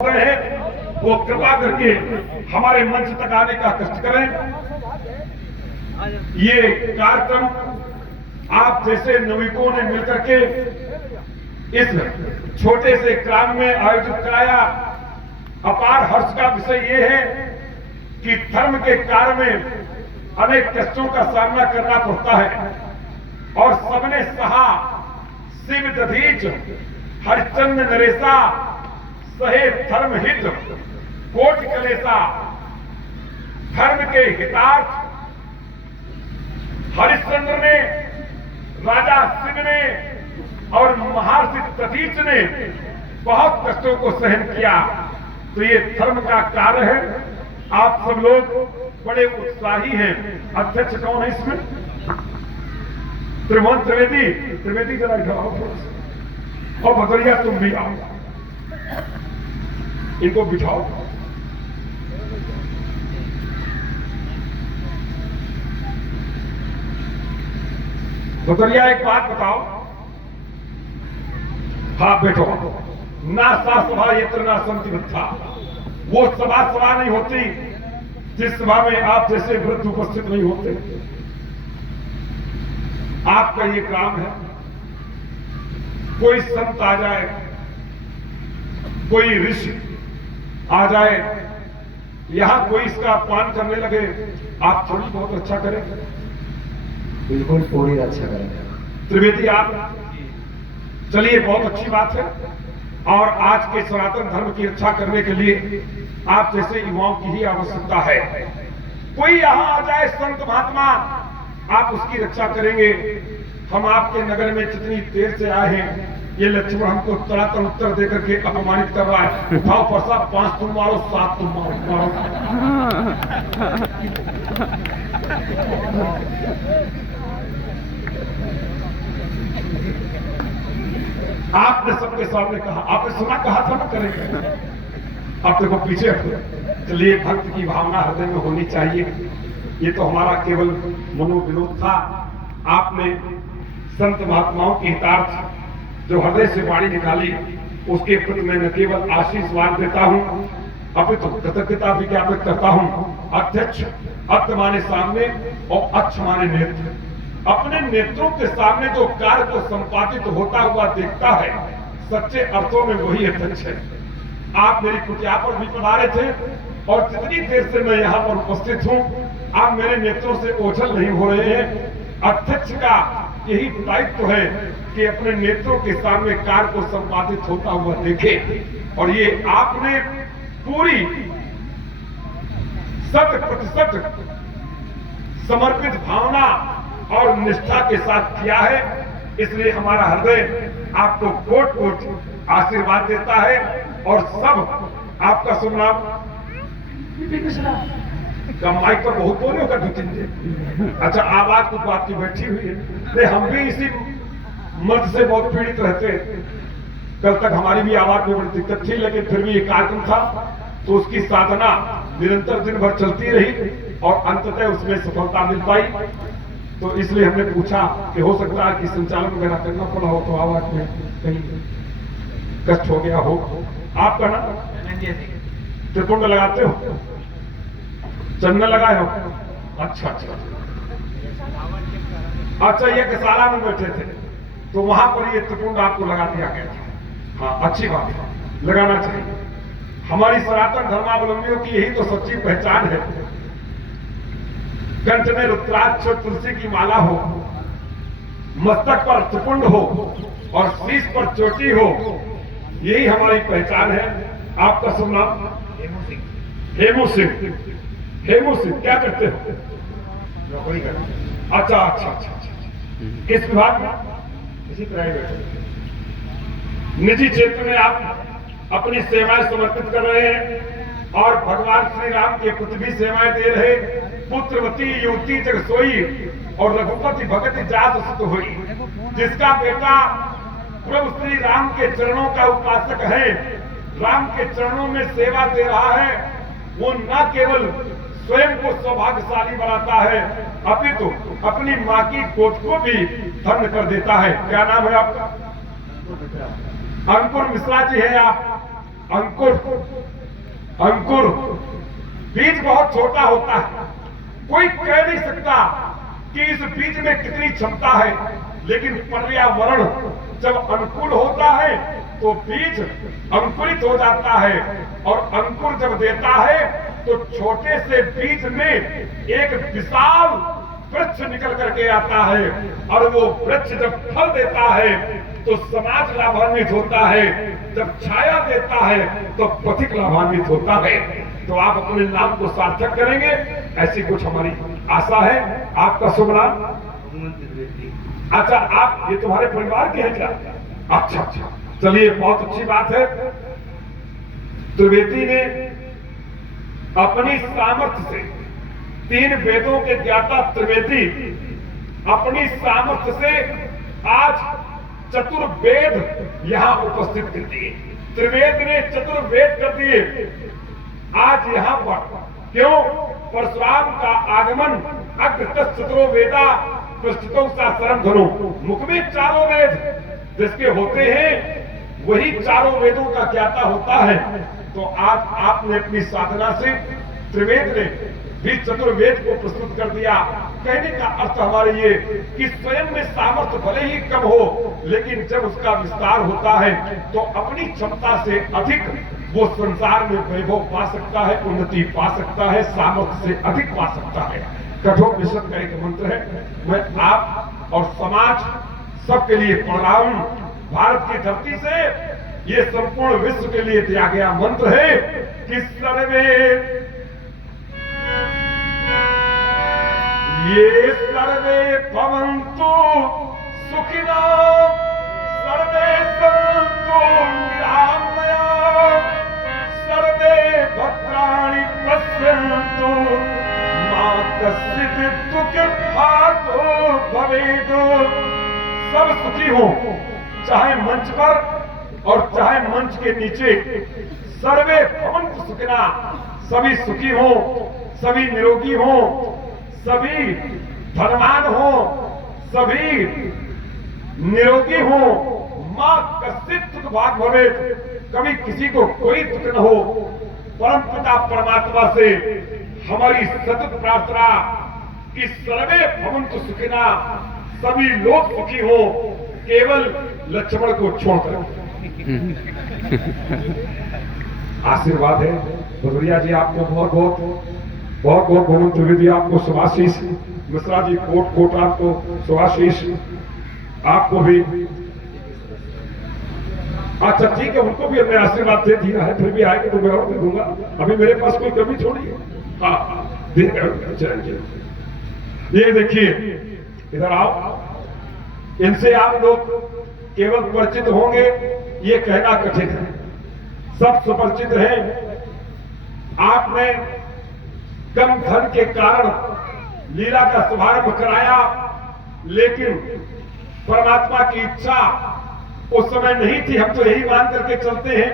रहे हैं वो कृपा करके हमारे मंच तक आने का कष्ट करें। ये कार्यक्रम आप जैसे नविकों ने मिलकर के इस छोटे से ग्राम में आयोजित कराया। अपार हर्ष का विषय ये है कि धर्म के कार्य में अनेक कष्टों का सामना करना पड़ता है और सबने सहा शिव दधीच हरिश्चंद्र नरेशा सहे धर्म हित कोट कलेसा। धर्म के हितार्थ हरिश्चंद्र ने, राजा शिव ने और महर्षि दधीच ने बहुत कष्टों को सहन किया। तो ये धर्म का कार्य है। आप सब लोग बड़े उत्साही हैं। अध्यक्ष कौन है इसमें? त्रिभुवन त्रिवेदी। त्रिवेदी जरा इधर आओ और भदरिया तुम भी आओ, इनको बिठाओ। भदरिया एक बात बताओ। हाँ बैठो। ना सा सभा यत्र ना संति वृथा। वो सभा नहीं होती जिस सभा में आप जैसे वृद्ध उपस्थित नहीं होते। आपका ये ग्राम है। कोई संत आ जाए, कोई ऋषि आ जाए, यहां कोई इसका अपमान करने लगे, आप थोड़ी बहुत रक्षा करेंगे? बिल्कुल पूरी रक्षा करेंगे। त्रिवेदी आप चलिए, बहुत अच्छी बात है। और आज के सनातन धर्म की रक्षा करने के लिए आप जैसे युवाओं की ही आवश्यकता है। कोई यहां आ जाए संत महात्मा, आप उसकी रक्षा करेंगे। हम आपके नगर में जितनी देर से आए हैं, ये लक्ष्मण हमको तड़ातड़ उत्तर देकर के अपमानित कर रहा है। उठाओ परसा, 5 तुम मारो, 7 तुम मारो। आपने सबके सामने कहा, आपने सुना, कहा था ना करेंगे। अब देखो पीछे चलिए, भक्त की भावना हृदय में होनी चाहिए। ये तो हमारा केवल मनोविनोद था। आपने संत महात्माओं के हितार्थ जो हृदय से वाणी निकाली, उसके प्रति मैं न केवल आशीर्वाद देता हूं, अपितु कृतज्ञता भी ज्ञापित करता हूं। अध्यक्ष अत्त माने सामने और अच्छ माने नेत्र। अपने नेत्रों के सामने जो कार्य को संपादित होता हुआ देखता है, सच्चे अर्थों में वही अध्यक्ष है। आप मेरी कुटिया पर भी पधारे थे और जितनी देर से मैं यहाँ पर उपस्थित हूँ, आप मेरे नेत्रों से ओझल नहीं हो रहे हैं। अध्यक्ष का यही दायित्व है कि अपने नेत्रों के सामने कार्य को संपादित होता हुआ देखे। और ये आपने पूरी 100% समर्पित भावना और निष्ठा के साथ किया है। इसलिए हमारा हृदय आपको कोट कोट आशीर्वाद देता है। और सब आपका सुनाम का माइक पर बहुत बोले होगा 2-3 दिन। अच्छा, आवाज तो आपकी बैठी हुई है। हम भी इसी मर्द से बहुत पीड़ित रहते। कल तक हमारी भी आवाज में बड़ी दिक्कत थी, लेकिन फिर भी ये कार्यक्रम था तो उसकी साधना निरंतर दिन भर चलती रही और अंततः उसमें सफलता मिल पाई। तो इसलिए हमने पूछा कि हो सकता है कि संचालन वगैरह करना पड़ा हो, तो आवाज में कहीं कष्ट हो गया हो। आपका ना त्रिपुंड लगाते हो, चंदन लगाए हो? अच्छा अच्छा अच्छा। ये कसाला में बैठे थे तो वहां पर ये त्रिपुंड आपको लगा दिया गया था। हाँ, अच्छी बात है, लगाना चाहिए। हमारी सनातन धर्मावलंबियों की यही तो सच्ची पहचान है। कंठ में रुद्राक्ष और तुलसी की माला हो, मस्तक पर त्रिपुंड हो और शीश पर चोटी हो, यही हमारी पहचान है। आपका शुभ नाम? हेमू सिंह। हेमू सिंह क्या करते हो? नौकरी करते हैं। अच्छा अच्छा अच्छा अच्छा। किस विभाग में? इसी प्राइवेट निजी क्षेत्र में आप अपनी सेवाएं समर्पित कर रहे हैं और भगवान श्री राम के प्रति भी सेवाएं दे रहे। पुत्रवती युवती जग सोई और रघुपति भगत जात सुत हुई। जिसका बेटा प्रभु श्री राम के चरणों का उपासक है, राम के चरणों में सेवा दे रहा है, वो न केवल स्वयं को सौभाग्यशाली बनाता है, अपितु अपनी माँ की गोद को भी धन्य कर देता है। क्या नाम है आपका? अंकुर मिश्रा जी है आप। अंकुर अंकुर बीज बहुत छोटा होता है, कोई कह नहीं सकता कि इस बीज में कितनी क्षमता है, लेकिन पर्यावरण जब अनुकूल होता है तो बीज अंकुरित हो जाता है, और अंकुर जब देता है तो छोटे से बीज में एक विशाल वृक्ष निकल करके आता है, और वो वृक्ष जब फल देता है तो समाज लाभान्वित होता है, जब छाया देता है तो पथिक लाभान्वित होता है। तो आप अपने नाम को सार्थक करेंगे, ऐसी कुछ हमारी आशा है। आपका शुभ नाम? अच्छा, आप ये तुम्हारे परिवार के हैं क्या? अच्छा अच्छा, चलिए बहुत अच्छी बात है। त्रिवेदी ने अपनी सामर्थ्य से, 3 वेदों के ज्ञाता त्रिवेदी अपनी सामर्थ्य से आज चतुर्वेद यहां उपस्थित कर दिए। त्रिवेद ने चतुर्वेद कर दिए आज यहां पर। क्यों? परशुराम का आगमन, अग्र चतुरो वेदा प्रस्तुतों सा शरम धनो, मुख में 4 वेद जिसके होते हैं वही 4 वेदों का ज्ञाता होता है। तो आज आपने अपनी साधना से त्रिवेद ने भी चतुर्वेद को प्रस्तुत कर दिया। कहने का अर्थ हमारे ये कि स्वयं में सामर्थ्य भले ही कम हो, लेकिन जब उसका विस्तार होता है तो अपनी क्षमता से अधिक वो संसार में वैभव पा सकता है, उन्नति पा सकता है, सामर्थ्य से अधिक पा सकता है। कठोर निषद का एक मंत्र है, मैं आप और समाज सबके लिए पढ़ रहा हूं। भारत की धरती से ये संपूर्ण विश्व के लिए दिया गया मंत्र है कि सर्वे ये सर्वे भवन्तु सुखिनः, सर्वे सन्तु निरामयाः, सर्वे भद्राणि पश्यन्तु, मा कश्चित् दुःखभाग् भवेत्। सब सुखी हो, चाहे मंच पर और चाहे मंच के नीचे। सर्वे भवन्तु सुखिनः, सभी सुखी हो, सभी निरोगी हो, सभी धनवान हो, सभी निरोगी हो। मां कश्चित् दुःख भाग भवेत्, कभी किसी को कोई दुख न हो। परम पिता परमात्मा से हमारी सतत प्रार्थना कि सर्वे भवन्तु सुखिनः, सभी लोग सुखी हो, केवल लक्ष्मण को छोड़कर। आशीर्वाद है। भदौरिया जी आपको बहुत बहुत भवन त्रिवेदी आपको शुभाशीष, मिश्रा जी कोट कोट आपको शुभाशीष, आपको भी। अच्छा ठीक है, उनको भी हमने आशीर्वाद दे दिया है, फिर भी आएंगे तो मैं और दे दूंगा। अभी मेरे पास कोई कमी थोड़ी है। हाँ चलिए, ये देखिए, इधर आओ। इनसे आप लोग केवल परिचित होंगे ये कहना कठिन है, सब सुपरिचित हैं। आपने कम धन के कारण लीला का शुभारंभ कराया, लेकिन परमात्मा की इच्छा उस समय नहीं थी। हम तो यही मान करके चलते हैं,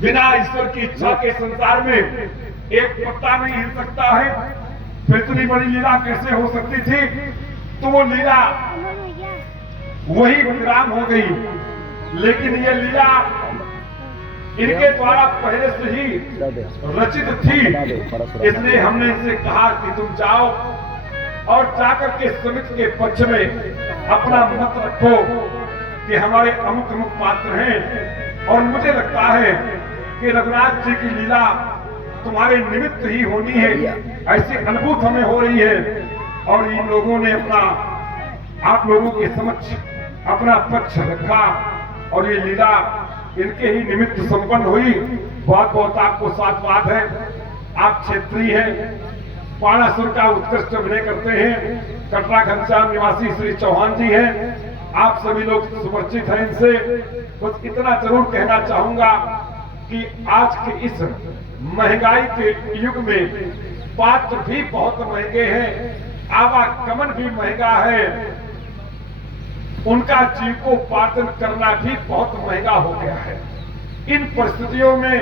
बिना ईश्वर की इच्छा के संसार में एक पत्ता नहीं हिल सकता है। फिर इतनी बड़ी लीला कैसे हो सकती थी? तो वो लीला वही विराम हो गई, लेकिन ये लीला इनके द्वारा पहले से ही रचित थी। इसलिए हमने इनसे कहा कि तुम जाओ और जाकर के समिति के पक्ष में अपना मत रखो कि हमारे अमुक अमुक पात्र हैं, और मुझे लगता है कि रघुनाथ जी की लीला तुम्हारे निमित्त ही होनी है, ऐसी अनुभूत हमें हो रही है। और इन लोगों ने आप लोगों के समक्ष अपना पक्ष रखा, और ये लीला इनके ही निमित्त संपन्न हुई। बहुत बहुत आपको साधुवाद है। आप क्षेत्रीय हैं, पाणासुर का उत्कृष्ट अभिनय करते हैं। कटरा घनश्याम निवासी श्री चौहान जी हैं, आप सभी लोग सुपरिचित हैं इनसे। बस इतना जरूर कहना चाहूंगा कि आज के इस महंगाई के युग में पात्र भी बहुत महंगे हैं, आवागमन भी महंगा है, उनका जीविकोपार्जन करना भी बहुत महंगा हो गया है। इन परिस्थितियों में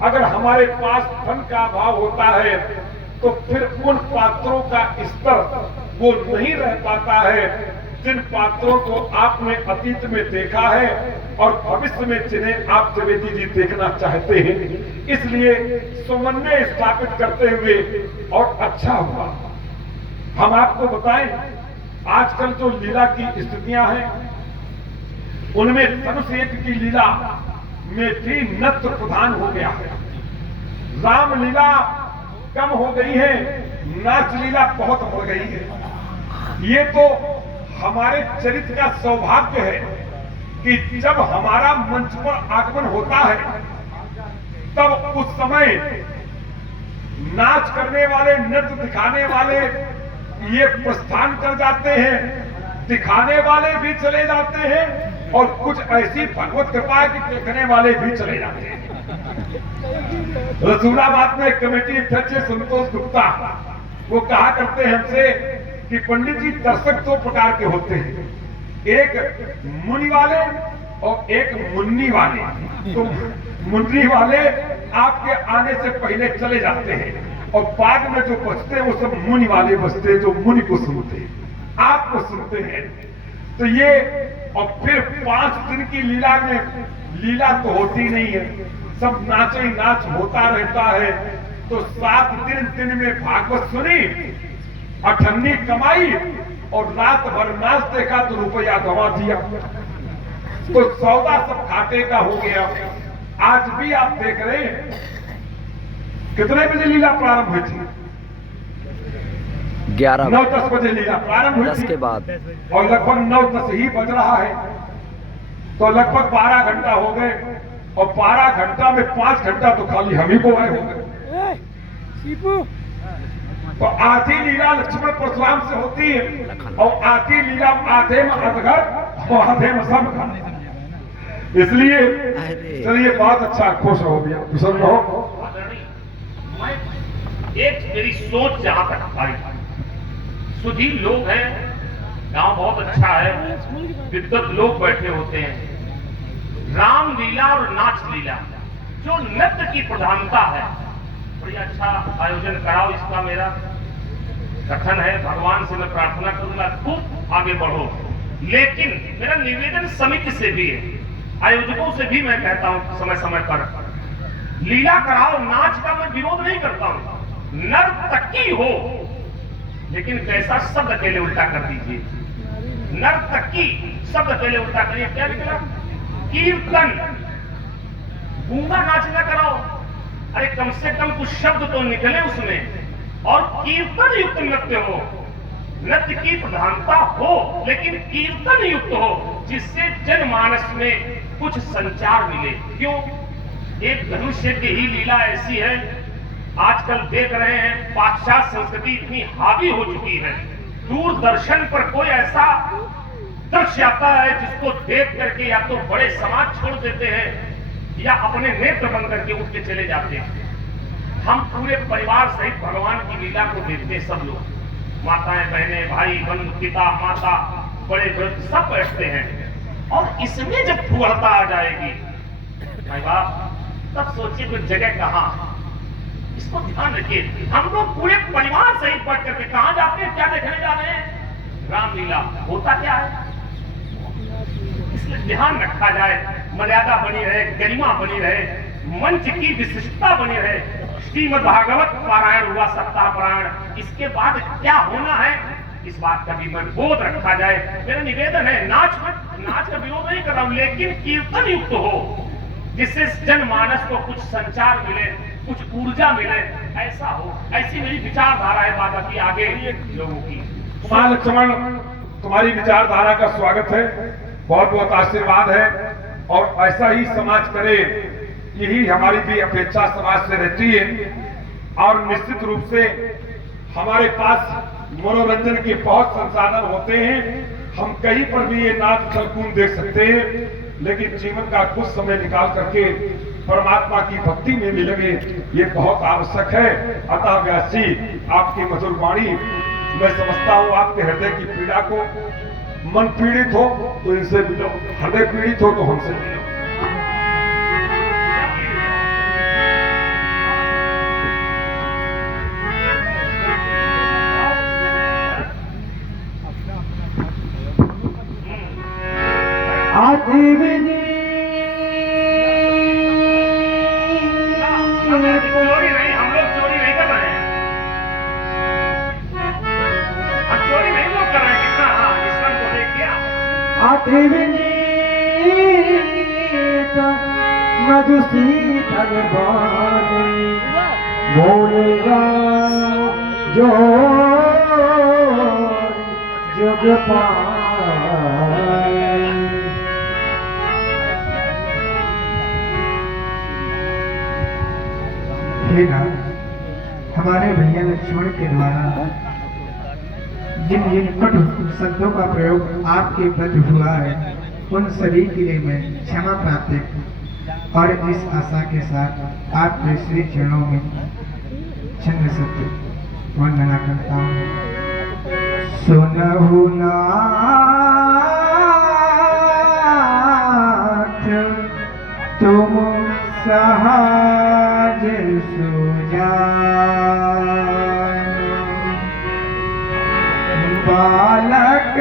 अगर हमारे पास धन का अभाव होता है तो फिर उन पात्रों का स्तर वो नहीं रह पाता है जिन पात्रों को आपने अतीत में देखा है। और भविष्य में जिन्हें आप द्विवेदी जी देखना चाहते हैं, इसलिए समन्वय स्थापित करते हुए, और अच्छा हुआ। हम आपको बताएं, आजकल जो लीला की स्थितियां हैं, उनमें धनुष एक की लीला में भी नृत्य प्रधान हो गया है। रामलीला कम हो गई है, नाच लीला बहुत बढ़ गई है। ये तो हमारे चरित्र का सौभाग्य है कि जब हमारा मंच पर आगमन होता है, तब उस समय नाच करने वाले, नृत्य दिखाने वाले ये प्रस्थान कर जाते हैं, दिखाने वाले भी चले जाते हैं, और कुछ ऐसी भगवत कृपा है कि देखने वाले भी चले जाते हैं। रसूलाबाद में कमेटी अध्यक्ष संतोष गुप्ता वो कहा करते हैं हमसे कि पंडित जी, दर्शक दो प्रकार के होते हैं, एक मुनि वाले और एक मुन्नी वाले। तो मुन्नी वाले आपके आने से पहले चले जाते हैं, और बाद में जो बचते हैं वो सब मुनि वाले बचते हैं, जो मुनि को सुनते हैं, आपको सुनते हैं। तो ये, और फिर 5 दिन की लीला में लीला तो होती नहीं है, सब नाचे ही नाच होता रहता है। तो 7 दिन में भागवत सुनी, अठन्नी कमाई, और रात भर नाच देखा तो रुपया गंवा दिया। तो सौदा सब घाटे का हो गया। आज भी आप देख रहे हैं, कितने बजे लीला प्रारंभ हुई थी? 11 9-10 बजे लीला प्रारंभ हुई 10 थी, के बाद, और लगभग 9-10 ही बज रहा है। तो लगभग 12 घंटा हो गए, और 12 घंटा में 5 घंटा तो खाली हम ही को आए हो गए। तो आधी लीला लक्ष्मण परशुराम से होती है, और आधी लीला आधे में अधगर और आधे में समघर। इसलिए चलिए, बहुत अच्छा, खुश हो गया। कुशल रहो। एक मेरी सोच जहां तक आई, सुधीर लोग हैं, गांव बहुत अच्छा है, विद्वत लोग बैठे होते हैं। रामलीला और नाच लीला, जो नृत्य की प्रधानता है, बड़ी अच्छा आयोजन कराओ। इसका मेरा कथन है, भगवान से मैं प्रार्थना करूंगा खूब आगे बढ़ो। लेकिन मेरा निवेदन समिति से भी है, आयोजकों से भी मैं कहता हूं, समय समय पर लीला कराओ। नाच का मैं विरोध नहीं करता हूं, नर्तकी हो, लेकिन कैसा शब्द अकेले उल्टा कर दीजिए। नर्तकी शब्द अकेले उल्टा करिए, क्या निकला? कीर्तन। गूंगा नाच न कराओ, अरे कम से कम कुछ शब्द तो निकले उसमें, और कीर्तन युक्त नृत्य हो। नृत्य की प्रधानता हो, लेकिन कीर्तन युक्त हो, जिससे जनमानस में कुछ संचार मिले। क्यों? एक धनुष्य की ही लीला ऐसी है, आजकल देख रहे हैं पाश्चात्य संस्कृति इतनी हावी हो चुकी है, दूरदर्शन पर कोई ऐसा दृश्य आता है जिसको देख करके या तो बड़े समाज छोड़ देते हैं, या अपने नेत्र बंद करके उठ के चले जाते हैं। हम पूरे परिवार सहित भगवान की लीला को देखते हैं, सब लोग, माताएं, बहनें, भाई, बंधु, पिता, माता, बड़े वृद्ध, सब बैठते हैं। और इसमें जब फुहरता आ जाएगी, भाई बाप, तब सोचिए कोई जगह कहां। इसको ध्यान रखिए। हम लोग पूरे परिवार सहित बैठ करके कहां जाते हैं, क्या देखने जा रहे हैं? रामलीला। होता क्या है? इसलिए ध्यान रखा जाए, मर्यादा बनी रहे, गरिमा बनी रहे, मंच की विशिष्टता बनी रहे। श्रीमद् भागवत पारायण हुआ, सप्ताह पारायण, इसके बाद क्या होना है, इस बात का भी बोध रखा जाए। मेरा निवेदन है, नाच का विरोध नहीं कर रहा हूं, लेकिन कीर्तन युक्त हो, जिससे जनमानस को कुछ संचार मिले, कुछ ऊर्जा मिले, ऐसा हो। ऐसी मेरी विचारधारा है बाबा की, आगे लोगों की। कुमार लक्ष्मण, तुम्हारी विचारधारा का स्वागत है, बहुत बहुत आशीर्वाद है, और ऐसा ही समाज करे, यही हमारी भी अपेक्षा समाज से रहती है। और निश्चित रूप से हमारे पास मनोरंजन के बहुत संसाधन होते हैं, हम कहीं पर भी ये नाच उछल-कूद देख सकते हैं, लेकिन जीवन का कुछ समय निकाल करके परमात्मा की भक्ति में भी लगे, ये बहुत आवश्यक है। अतः व्यास जी, आपकी मधुर वाणी, मैं समझता हूँ आपके हृदय की पीड़ा को, मन पीड़ित हो तो इनसे मिलो, हृदय पीड़ित हो तो हमसे मिलो। आदिवनी चोरी नहीं, हम लोग चोरी नहीं कर रहे हैं, हम चोरी नहीं लोग कर रहे हैं। कितना श्रम को देखिए। मधुसीतल बानी बोलेगा जो जग पाए। हे नाथ, हमारे भैया लक्ष्मण के द्वारा जिन जिन कटु शब्दों का प्रयोग आपके प्रति हुआ है, उन सभी के लिए मैं क्षमा प्रार्थी और इस आशा के साथ आपके श्री चरणों में छंद सत्य वंदना करता हूँ। सुनहु नाथ तुम सहज सुजान, बालक